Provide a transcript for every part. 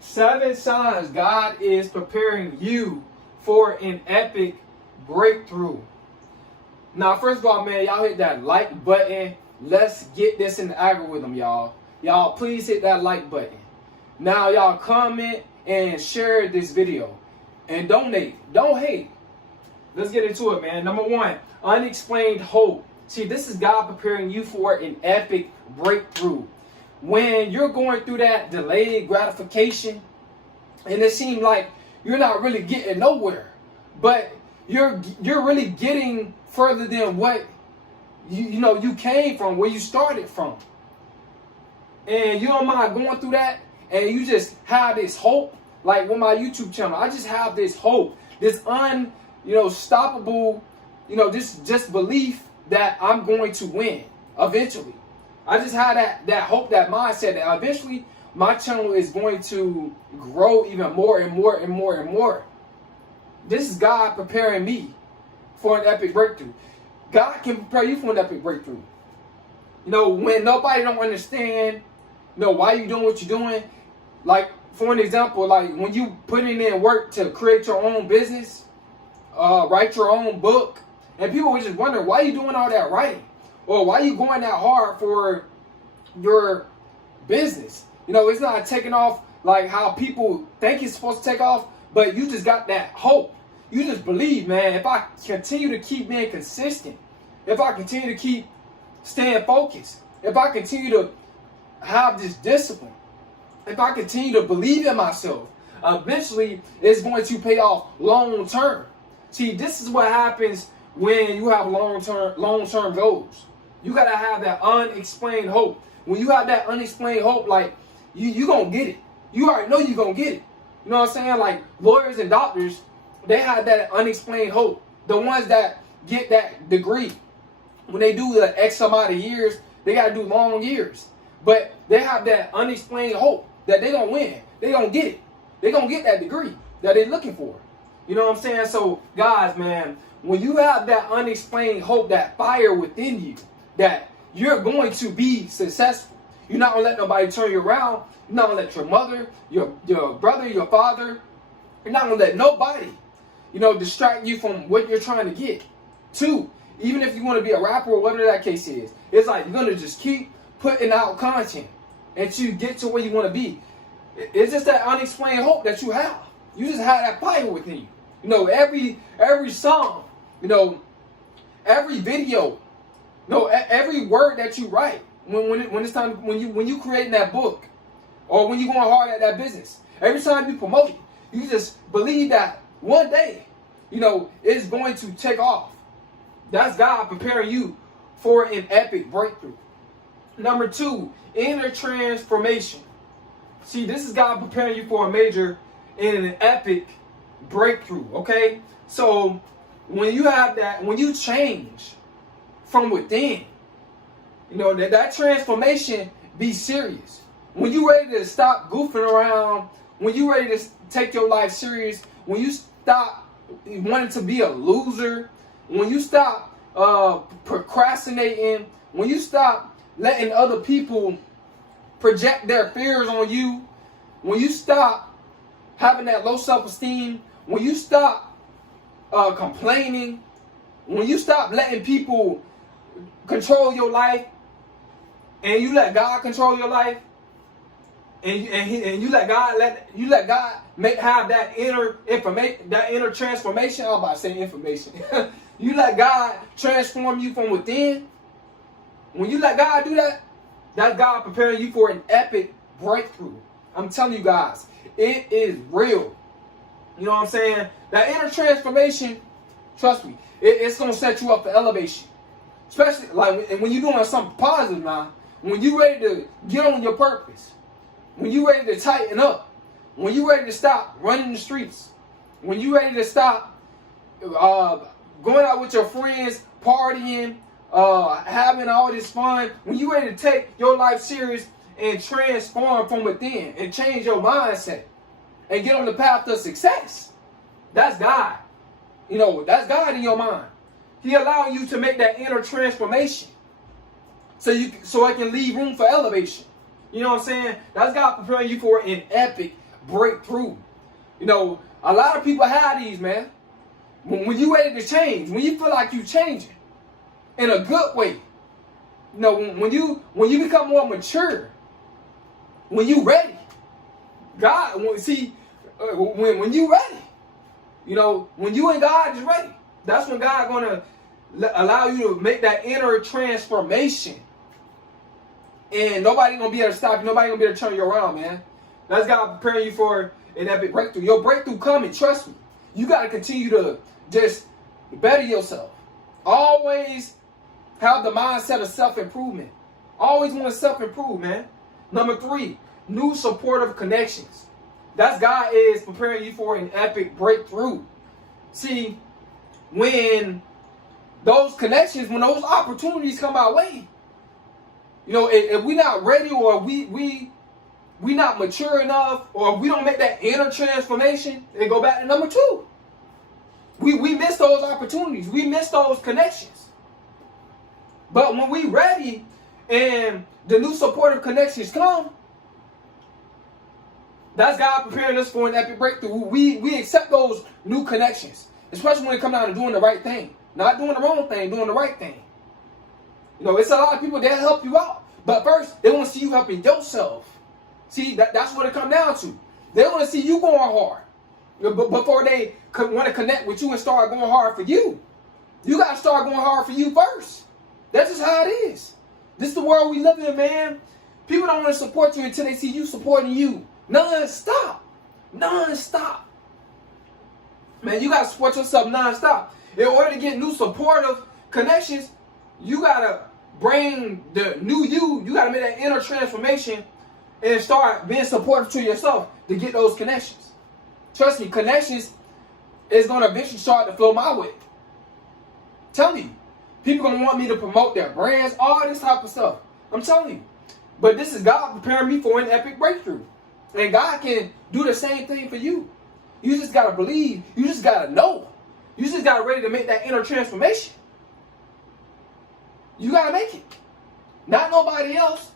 7 signs God is preparing you for an epic breakthrough. Now, first of all, man, y'all hit that like button. Let's get this in the algorithm, y'all. Y'all, please hit that like button. Now, y'all comment and share this video. And donate. Don't hate. Let's get into it, man. Number 1, unexplained hope. See, this is God preparing you for an epic breakthrough. When you're going through that delayed gratification, and it seems like you're not really getting nowhere, but you're really getting further than what you came from, where you started from. And you don't mind going through that, and you just have this hope. Like with my YouTube channel, I just have this hope, this unstoppable, this just belief that I'm going to win eventually. I just had that hope, that mindset that eventually my channel is going to grow even more and more and more and more. This is God preparing me for an epic breakthrough. God can prepare you for an epic breakthrough. When nobody don't understand, why you doing what you're doing. Like, for an example, like when you putting in work to create your own business, write your own book, and people would just wonder, why you doing all that writing? Or why you going that hard for your business? It's not taking off like how people think it's supposed to take off, but you just got that hope. You just believe, man, if I continue to keep being consistent, if I continue to keep staying focused, if I continue to have this discipline, if I continue to believe in myself, eventually it's going to pay off long term. See, this is what happens when you have long term goals. You gotta have that unexplained hope. When you have that unexplained hope, like you gonna get it. You already know you gonna get it. You know what I'm saying? Like lawyers and doctors, they have that unexplained hope. The ones that get that degree, when they do the X amount of years, they gotta do long years. But they have that unexplained hope that they gonna win. They gonna get it. They gonna get that degree that they're looking for. You know what I'm saying? So guys, man, when you have that unexplained hope, that fire within you, that you're going to be successful. You're not gonna let nobody turn you around. You're not gonna let your mother, your brother, your father. You're not gonna let nobody, distract you from what you're trying to get. 2, even if you want to be a rapper or whatever that case is, it's like you're gonna just keep putting out content until you get to where you want to be. It's just that unexplained hope that you have. You just have that fire within you. Every song, every video, every word that you write, when it's time, when you creating that book, or when you going hard at that business, every time you promote it, you just believe that one day, it's going to take off. That's God preparing you for an epic breakthrough. Number 2, inner transformation. See, this is God preparing you for a major and an epic breakthrough. Okay, so when you have that, when you change from within, that transformation be serious. When you ready to stop goofing around, when you ready to take your life serious, when you stop wanting to be a loser, when you stop procrastinating, when you stop letting other people project their fears on you, when you stop having that low self-esteem, when you stop complaining, when you stop letting people control your life, and you let God control your life, and you let God have that inner information, that inner transformation. I was about to say information. You let God transform you from within. When you let God do that, that's God preparing you for an epic breakthrough. I'm telling you guys, it is real. You know what I'm saying? That inner transformation, trust me, it's going to set you up for elevation. Especially like when you're doing something positive now, when you're ready to get on your purpose, when you're ready to tighten up, when you're ready to stop running the streets, when you're ready to stop going out with your friends, partying, having all this fun, when you're ready to take your life serious and transform from within and change your mindset and get on the path to success, that's God. That's God in your mind. He allowing you to make that inner transformation so it can leave room for elevation. You know what I'm saying? That's God preparing you for an epic breakthrough. You know, a lot of people have these, man. When you ready to change, when you feel like you changing in a good way, you know, when you become more mature, when you ready, God, when you ready, you know, when you and God is ready, that's when God gonna allow you to make that inner transformation, and nobody gonna be able to stop you. Nobody gonna be able to turn you around, man. That's God preparing you for an epic breakthrough. Your breakthrough coming. Trust me. You got to continue to just better yourself. Always have the mindset of self-improvement. Always want to self-improve, man. Number 3, new supportive connections. That's God is preparing you for an epic breakthrough. See, when those connections, when those opportunities come our way, you know, if we're not ready, or we not mature enough, or we don't make that inner transformation, and go back to number 2. We miss those opportunities. We miss those connections. But when we ready and the new supportive connections come, that's God preparing us for an epic breakthrough. We accept those new connections, especially when it comes down to doing the right thing. Not doing the wrong thing, doing the right thing. You know, it's a lot of people that help you out. But first, they want to see you helping yourself. See, that's what it comes down to. They want to see you going hard before they want to connect with you and start going hard for you. You got to start going hard for you first. That's just how it is. This is the world we live in, man. People don't want to support you until they see you supporting you. Non-stop. Non-stop. Man, you got to support yourself non-stop. In order to get new supportive connections, you got to bring the new you. You got to make that inner transformation and start being supportive to yourself to get those connections. Trust me, connections is going to eventually start to flow my way. Tell you. People going to want me to promote their brands, all this type of stuff. I'm telling you. But this is God preparing me for an epic breakthrough. And God can do the same thing for you. You just got to believe. You just got to know. You just got to ready to make that inner transformation. You got to make it. Not nobody else.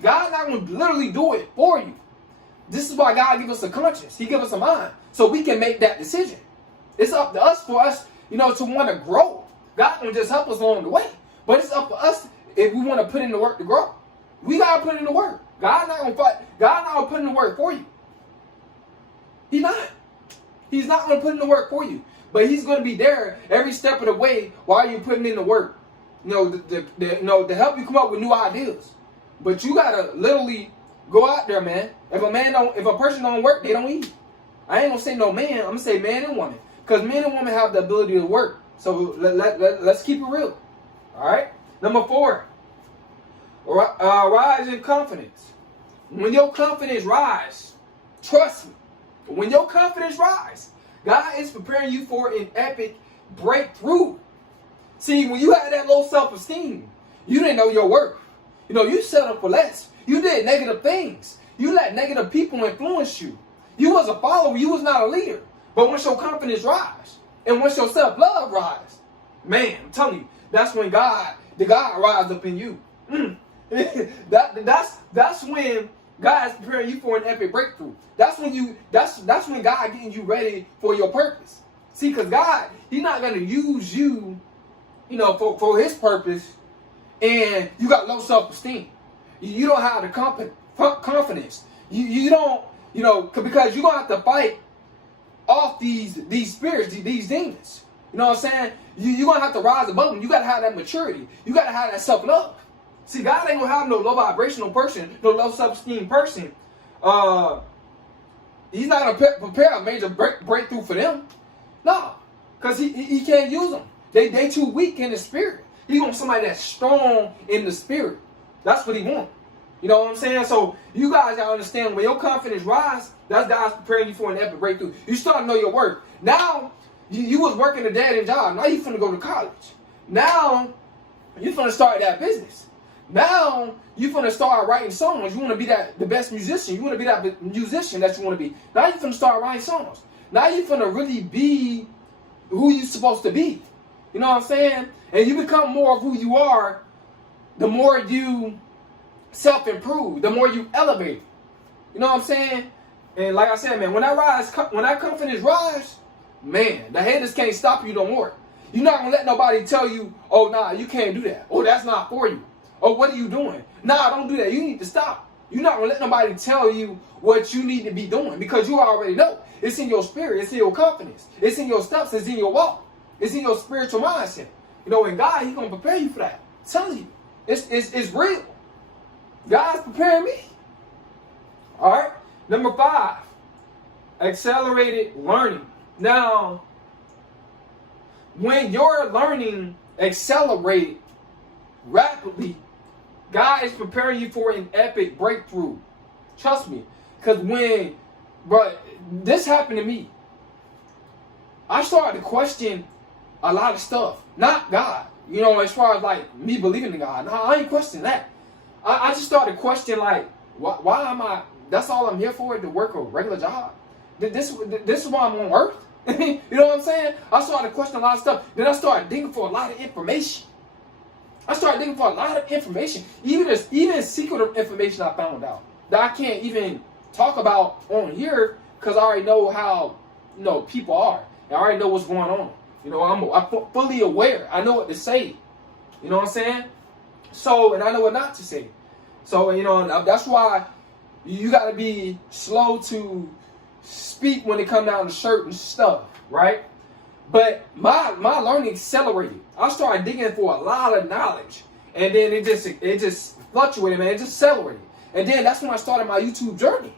God's not going to literally do it for you. This is why God gives us a conscience. He gives us a mind. So we can make that decision. It's up to us, for us, you know, to want to grow. God can just help us along the way. But it's up to us if we want to put in the work to grow. We got to put in the work. God's not going to fight. God's not going to put in the work for you. He's not. He's not going to put in the work for you. But He's going to be there every step of the way while you're putting in the work. You know, to help you come up with new ideas. But you gotta literally go out there, man. If a person don't work, they don't eat. I ain't gonna say no man. I'm gonna say man and woman, because men and women have the ability to work. So let's keep it real. All right. Number 4, rise in confidence. When your confidence rise, trust me. When your confidence rise, God is preparing you for an epic breakthrough. See, when you had that low self-esteem, you didn't know your worth. You know, you settled for less. You did negative things. You let negative people influence you. You was a follower. You was not a leader. But once your confidence rise, and once your self-love rise, man, I'm telling you, that's when God rise up in you. That's when God is preparing you for an epic breakthrough. That's when God getting you ready for your purpose. See, because God, He's not going to use you, you know, for His purpose, and you got low self-esteem. You don't have the confidence. You don't, you know, because you're going to have to fight off these spirits, these demons. You know what I'm saying? You're going to have to rise above them. You got to have that maturity. You got to have that self-love. See, God ain't going to have no low vibrational person, no low self-esteem person. He's not going to prepare a major breakthrough for them. No, because he can't use them. They too weak in the spirit. He wants somebody that's strong in the spirit. That's what He wants. You know what I'm saying? So you guys gotta understand, when your confidence rise, that's God's preparing you for an epic breakthrough. You start to know your worth. Now, you was working a dead-end job. Now you finna go to college. Now, you finna start that business. Now, you finna start writing songs. You wanna be the best musician. You wanna be that musician that you wanna be. Now you finna start writing songs. Now you finna really be who you supposed to be. You know what I'm saying? And you become more of who you are, the more you self-improve, the more you elevate. You know what I'm saying? And like I said, man, when that confidence rise, man, the haters can't stop you no more. You're not gonna let nobody tell you, oh, nah, you can't do that. Oh, that's not for you. Oh, what are you doing? Nah, don't do that. You need to stop. You're not gonna let nobody tell you what you need to be doing because you already know. It's in your spirit. It's in your confidence. It's in your steps. It's in your walk. It's in your spiritual mindset. You know, and God, He's gonna prepare you for that. I'm telling you, it's real. God's preparing me. All right. Number 5, accelerated learning. Now, when your learning accelerates rapidly, God is preparing you for an epic breakthrough. Trust me. Because this happened to me. I started to question a lot of stuff. Not God. You know, as far as like me believing in God. No, I ain't questioning that. I just started questioning like, why am I, that's all I'm here for, to work a regular job? This is why I'm on earth? You know what I'm saying? I started questioning a lot of stuff. Then I started digging for a lot of information. Even secret information I found out that I can't even talk about on here because I already know how, you know, people are. I already know what's going on. You know, I'm fully aware. I know what to say. You know what I'm saying? So, and I know what not to say. So, you know, that's why you got to be slow to speak when it comes down to certain stuff, right? But my learning accelerated. I started digging for a lot of knowledge, and then it just fluctuated, man. It just accelerated, and then that's when I started my YouTube journey.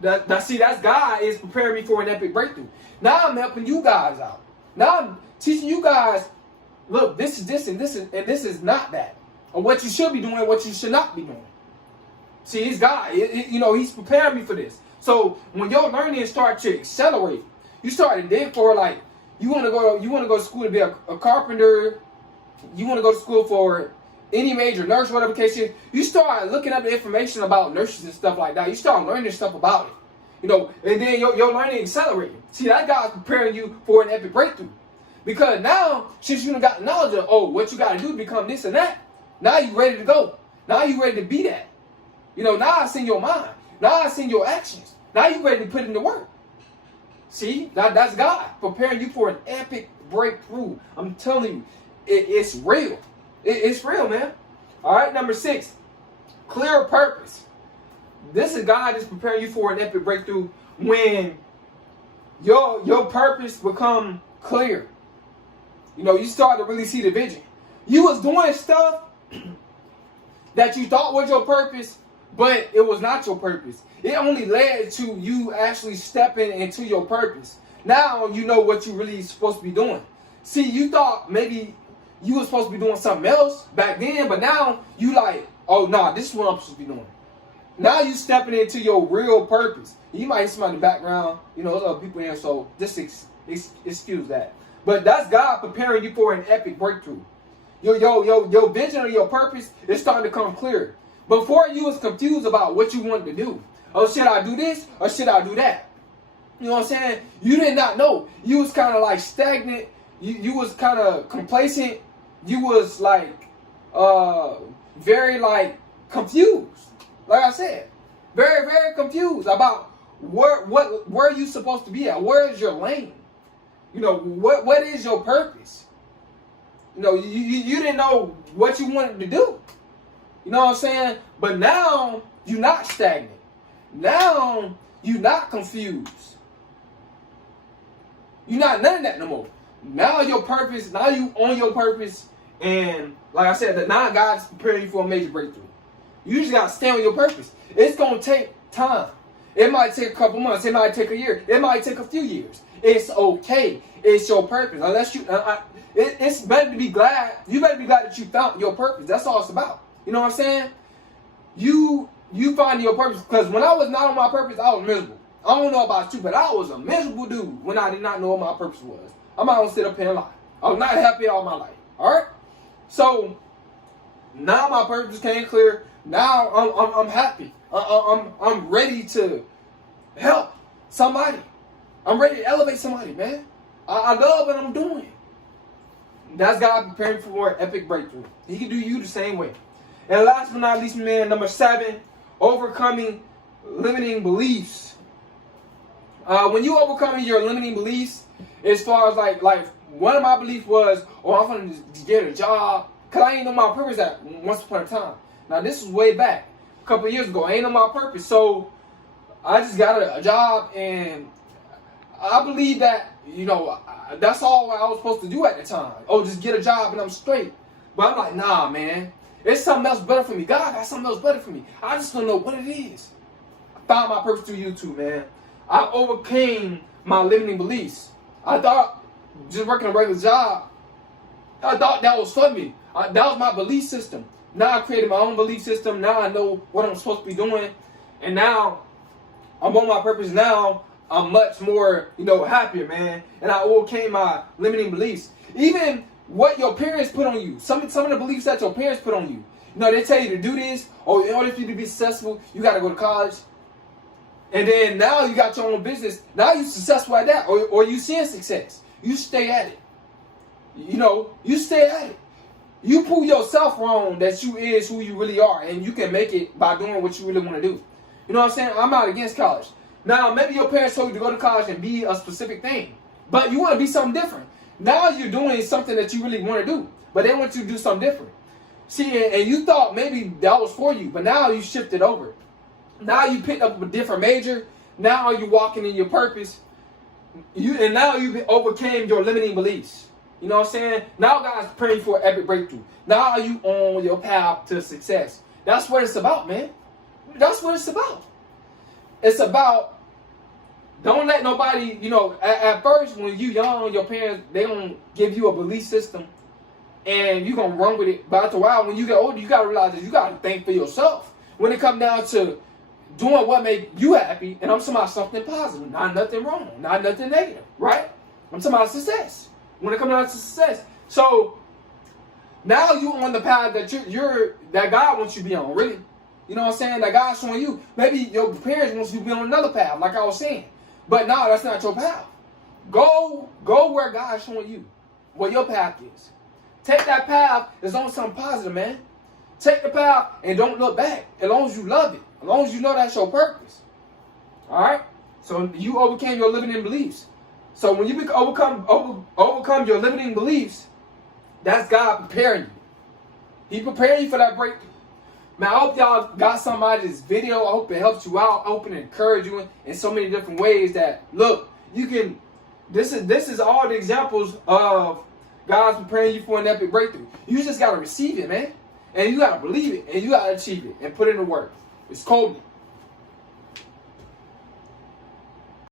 That's God is preparing me for an epic breakthrough. Now I'm helping you guys out. Now I'm teaching you guys, look, this is this and this is not that, or what you should be doing, what you should not be doing. See, it's God. You know, He's preparing me for this. So when your learning starts to accelerate, you start to dig for like. You want to go to school to be a carpenter. You want to go to school for any major nurse, whatever case is. You start looking up the information about nurses and stuff like that. You start learning stuff about it. You know, and then your learning accelerating. See, that God's preparing you for an epic breakthrough. Because now, since you done got knowledge of, what you got to do to become this and that, now you ready to go. Now you ready to be that. You know, now it's in your mind. Now it's in your actions. Now you ready to put in the work. See, that's God preparing you for an epic breakthrough. I'm telling you, it's real. It's real, man. All right, number 6, clear purpose. This is God is preparing you for an epic breakthrough when your purpose become clear. You know, you start to really see the vision. You was doing stuff that you thought was your purpose, but it was not your purpose. It only led to you actually stepping into your purpose. Now you know what you really supposed to be doing. See, you thought maybe you were supposed to be doing something else back then, but now you like, oh, nah, this is what I'm supposed to be doing. Now you stepping into your real purpose. You might hear somebody in the background, you know, there's other people here, so just excuse that. But that's God preparing you for an epic breakthrough. Your vision or your purpose is starting to come clear. Before you was confused about what you wanted to do. Oh, should I do this or should I do that? You know what I'm saying? You did not know. You was kind of like stagnant. You was kind of complacent. You was like very like confused. Like I said, very, very confused about where you supposed to be at. Where is your lane? You know, what is your purpose? You know, you didn't know what you wanted to do. You know what I'm saying? But now you're not stagnant. Now you're not confused. You're not none of that no more. Now your purpose, now you on your purpose, and like I said, now God's preparing you for a major breakthrough. You just gotta stand on your purpose. It's gonna take time. It might take a couple months. It might take a year. It might take a few years. It's okay. It's your purpose. Unless you, it's better to be glad. You better be glad that you found your purpose. That's all it's about. You know what I'm saying? You finding your purpose. Because when I was not on my purpose, I was miserable. I don't know about you, but I was a miserable dude when I did not know what my purpose was. I'm not gonna sit up here and lie. I was not happy all my life. All right. So now my purpose came clear. Now I'm happy. I'm ready to help somebody. I'm ready to elevate somebody, man. I love what I'm doing. That's God preparing for an epic breakthrough. He can do you the same way. And last but not least, man, number 7, overcoming limiting beliefs. When you overcome your limiting beliefs, as far as like one of my beliefs was, oh, I'm gonna just get a job, cause I ain't know my purpose at once upon a time. Now this was way back, a couple of years ago. I ain't know my purpose, so I just got a job, and I believe that, you know, that's all I was supposed to do at the time. Oh, just get a job and I'm straight. But I'm like, nah, man. There's something else better for me. God got something else better for me. I just don't know what it is. I found my purpose through YouTube, man. I overcame my limiting beliefs. I thought just working a regular job, I thought that was for me. That was my belief system. Now I created my own belief system. Now I know what I'm supposed to be doing. And now I'm on my purpose now. I'm much more, you know, happier, man. And I overcame my limiting beliefs. Even what your parents put on you. Some of the beliefs that your parents put on you. You know, they tell you to do this. Or in order for you to be successful, you got to go to college. And then now you got your own business. Now you're successful at that. Or you seeing success. You stay at it. You know, you stay at it. You prove yourself wrong that you is who you really are. And you can make it by doing what you really want to do. You know what I'm saying? I'm not against college. Now, maybe your parents told you to go to college and be a specific thing. But you want to be something different. Now you're doing something that you really want to do. But they want you to do something different. See, and you thought maybe that was for you. But now you shifted over. Now you picked up a different major. Now you're walking in your purpose. And now you overcame your limiting beliefs. You know what I'm saying? Now God's praying for an epic breakthrough. Now you on your path to success. That's what it's about, man. That's what it's about. It's about, don't let nobody, you know, at first when you young, your parents, they don't give you a belief system and you're going to run with it. But after a while, when you get older, you got to realize that you got to think for yourself. When it comes down to doing what make you happy, and I'm talking about something positive, not nothing wrong, not nothing negative, right? I'm talking about success. When it comes down to success. So now you're on the path that that God wants you to be on, really. You know what I'm saying? That God's showing you. Maybe your parents want you to be on another path, like I was saying. But no, that's not your path. Go where God's showing you, where your path is. Take that path as long as something positive, man. Take the path and don't look back. As long as you love it. As long as you know that's your purpose. All right? So you overcame your limiting beliefs. So when you overcome your limiting beliefs, that's God preparing you. He preparing you for that breakthrough. Man, I hope y'all got something out of this video. I hope it helps you out. I hope it encourage you in so many different ways that, look, you can, this is all the examples of God's preparing you for an epic breakthrough. You just got to receive it, man. And you got to believe it. And you got to achieve it and put in the work. It's Kobe.